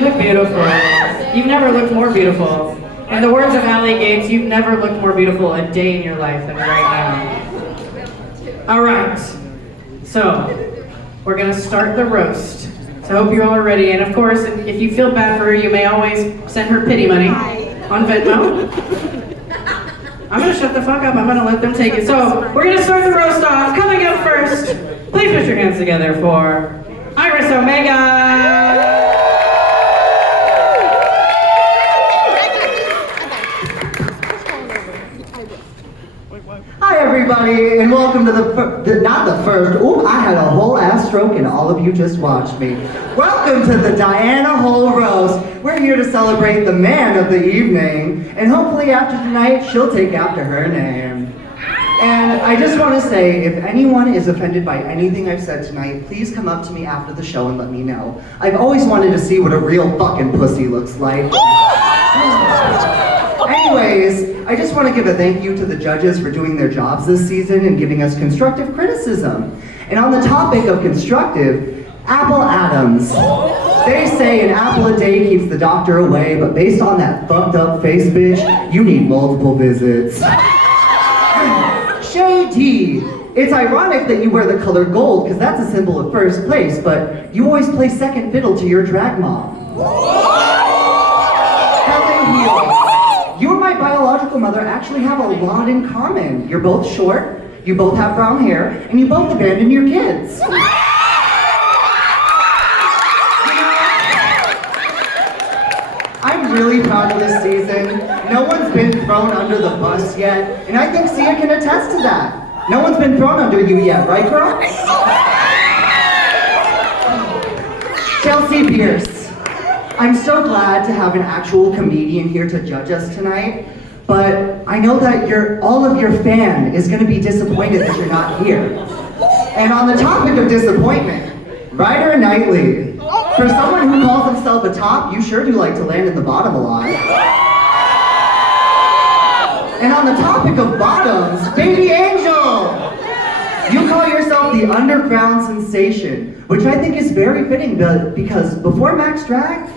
You look beautiful. You've never looked more beautiful. In the words of Allie Gates, you've never looked more beautiful a day in your life than right now. All right, so we're gonna start the roast. So I hope you all are ready. And of course, if you feel bad for her, you may always send her pity money on Venmo. I'm gonna shut the fuck up. I'm gonna let them take it. So we're gonna start the roast off. Coming up first, please put your hands together for Iris Omega. Hi everybody, and welcome to not the first, I had a whole ass stroke and all of you just watched me. Welcome to the Diana Hole Roast. We're here to celebrate the man of the evening, and hopefully after tonight, she'll take after her name. And I just want to say, if anyone is offended by anything I've said tonight, please come up to me after the show and let me know. I've always wanted to see what a real fucking pussy looks like. Anyways, I just want to give a thank you to the judges for doing their jobs this season and giving us constructive criticism. And on the topic of constructive, Apple Adams. They say an apple a day keeps the doctor away, but based on that fucked up face, bitch, you need multiple visits. Shay T. It's ironic that you wear the color gold, because that's a symbol of first place, but you always play second fiddle to your drag mom. Helen Heal. You and my biological mother actually have a lot in common. You're both short, you both have brown hair, and you both abandon your kids. I'm really proud of this season. No one's been thrown under the bus yet, and I think Sia can attest to that. No one's been thrown under you yet, right, girl? Chelsea Pierce. I'm so glad to have an actual comedian here to judge us tonight, but I know that all of your fan is going to be disappointed that you're not here. And on the topic of disappointment, Ryder Knightley. For someone who calls himself a top, you sure do like to land in the bottom a lot. And on the topic of bottoms, Baby Angel! You call yourself the underground sensation, which I think is very fitting because before Maxx Drag,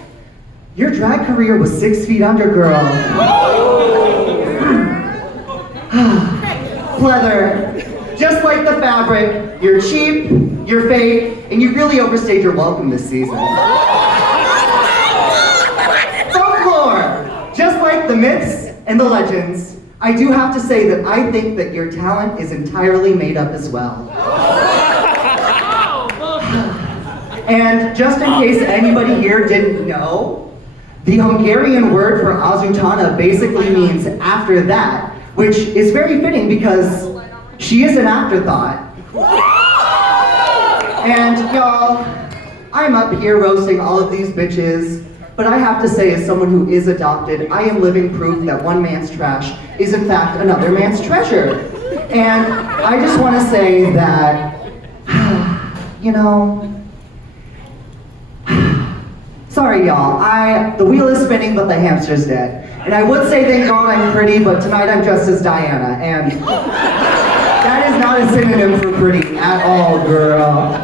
your drag career was 6 feet under, girl. Pleather, just like the fabric, you're cheap, you're fake, and you really overstayed your welcome this season. Folklore, just like the myths and the legends, I do have to say that I think that your talent is entirely made up as well. And just in case anybody here didn't know, the Hungarian word for Azutanah basically means after that, which is very fitting because she is an afterthought. And y'all, I'm up here roasting all of these bitches, but I have to say, as someone who is adopted, I am living proof that one man's trash is in fact another man's treasure. And I just want to say that, you know, sorry y'all, the wheel is spinning but the hamster's dead. And I would say thank God I'm pretty, but tonight I'm dressed as Diana, and that is not a synonym for pretty at all, girl.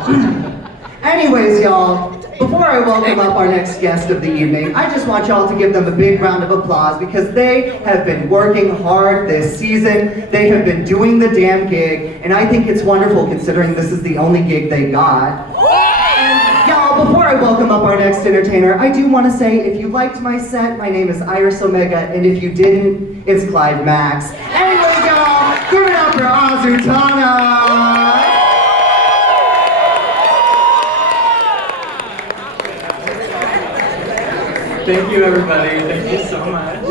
Anyways, y'all, before I welcome up our next guest of the evening, I just want y'all to give them a big round of applause because they have been working hard this season. They have been doing the damn gig, and I think it's wonderful considering this is the only gig they got. And y'all, before I welcome up our next entertainer, I do want to say if you liked my set, my name is Iris Omega, and if you didn't, it's Clyde Maxx. Anyways, y'all, give it up for Azutanah! Thank you, everybody. Thank you so much.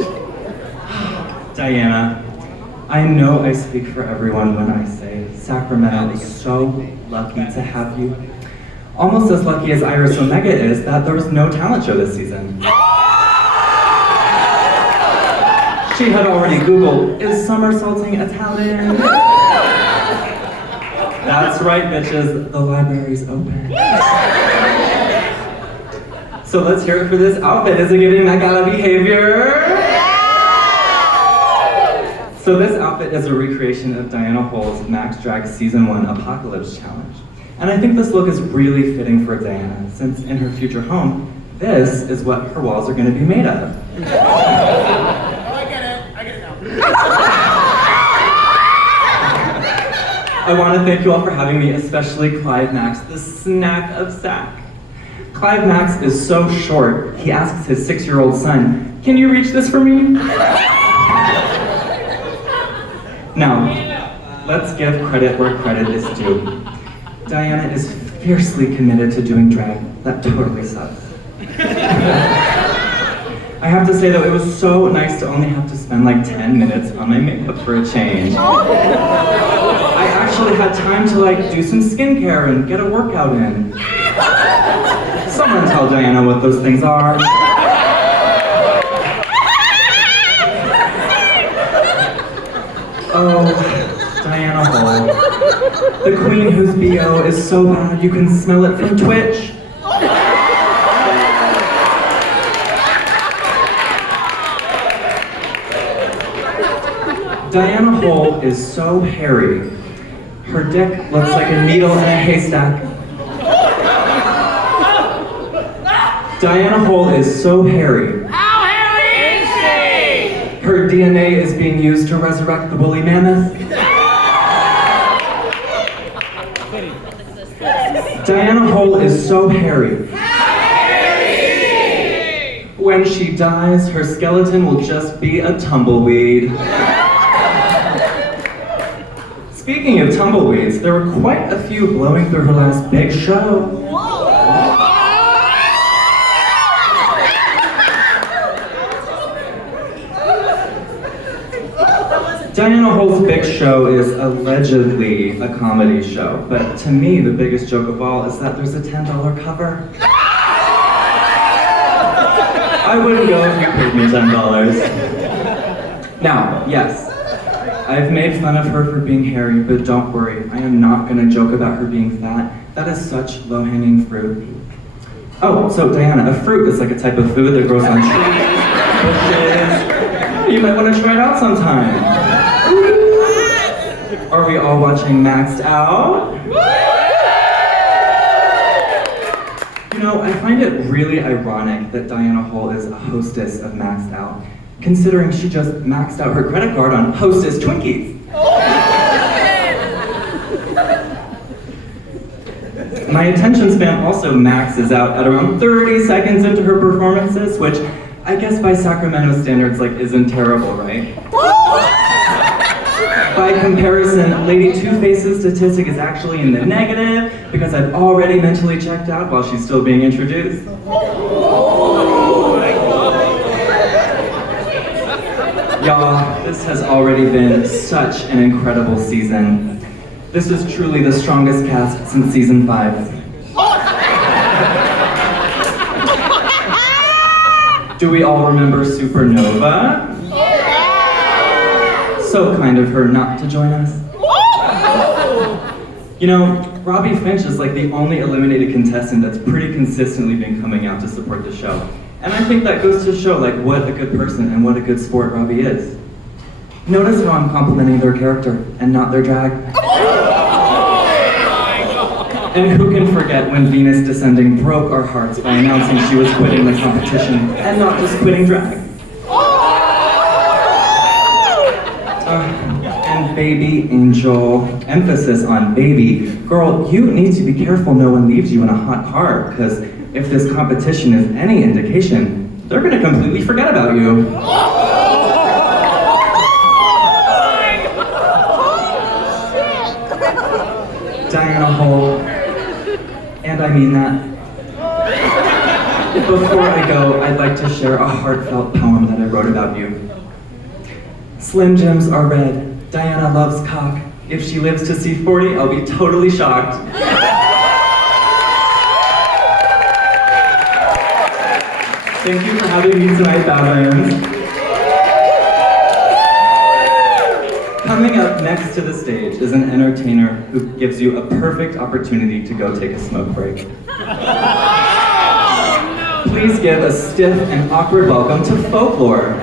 Diana, I know I speak for everyone when I say Sacramento is so lucky to have you. Almost as lucky as Iris Omega is that there was no talent show this season. She had already Googled, is somersaulting Italian? That's right, bitches, the library's open. So let's hear it for this outfit. Is it giving Met Gala behavior? So this outfit is a recreation of Diana Hole's Maxx Drag Season 1 Apocalypse Challenge. And I think this look is really fitting for Diana, since in her future home, This is what her walls are going to be made of. I get it now. I want to thank you all for having me, especially Clive Maxx, the snack of sack. Clive Maxx is so short, he asks his 6-year-old son, "Can you reach this for me?" Now, let's give credit where credit is due. Diana is fiercely committed to doing drag. That totally sucks. I have to say though, it was so nice to only have to spend like 10 minutes on my makeup for a change. I actually had time to like do some skincare and get a workout in. Someone tell Diana what those things are. Oh, Diana Hall. The queen whose BO is so bad you can smell it from Twitch. Diana Hall is so hairy. Her dick looks like a needle in a haystack. Diana Hall is so hairy. How hairy is she? Her DNA is being used to resurrect the woolly mammoth. Diana Hall is so hairy. When she dies, her skeleton will just be a tumbleweed. Speaking of tumbleweeds, there were quite a few blowing through her last big show. Diana Hall's big show is allegedly a comedy show, but to me, the biggest joke of all is that there's a $10 cover. I wouldn't go if you paid me $10. Now, yes, I've made fun of her for being hairy, but don't worry, I am not gonna joke about her being fat. That is such low-hanging fruit. Oh, so Diana, a fruit is like a type of food that grows on trees, bushes. You might want to try it out sometime. Are we all watching Maxxed Out? You know, I find it really ironic that Diana Hall is a hostess of Maxxed Out, considering she just maxed out her credit card on Hostess Twinkies. My attention span also maxes out at around 30 seconds into her performances, which I guess by Sacramento standards, like, isn't terrible, right? By comparison, Lady Two-Face's statistic is actually in the negative because I've already mentally checked out while she's still being introduced. Y'all, this has already been such an incredible season. This is truly the strongest cast since season 5. Do we all remember Supernova? So kind of her not to join us. You know, Robbie Finch is like the only eliminated contestant that's pretty consistently been coming out to support the show. And I think that goes to show like what a good person and what a good sport Robbie is. Notice how I'm complimenting their character and not their drag. And who can forget when Venus Descending broke our hearts by announcing she was quitting the competition and not just quitting drag. And baby angel, emphasis on baby. Girl, you need to be careful no one leaves you in a hot car, because if this competition is any indication, they're gonna completely forget about you. Diana Hall, and I mean that. Before I go, I'd like to share a heartfelt poem that I wrote about you. Slim Jims are red. Diana loves cock. If she lives to see 40, I'll be totally shocked. Thank you for having me tonight, Badlands. Coming up next to the stage is an entertainer who gives you a perfect opportunity to go take a smoke break. Please give a stiff and awkward welcome to Folklore.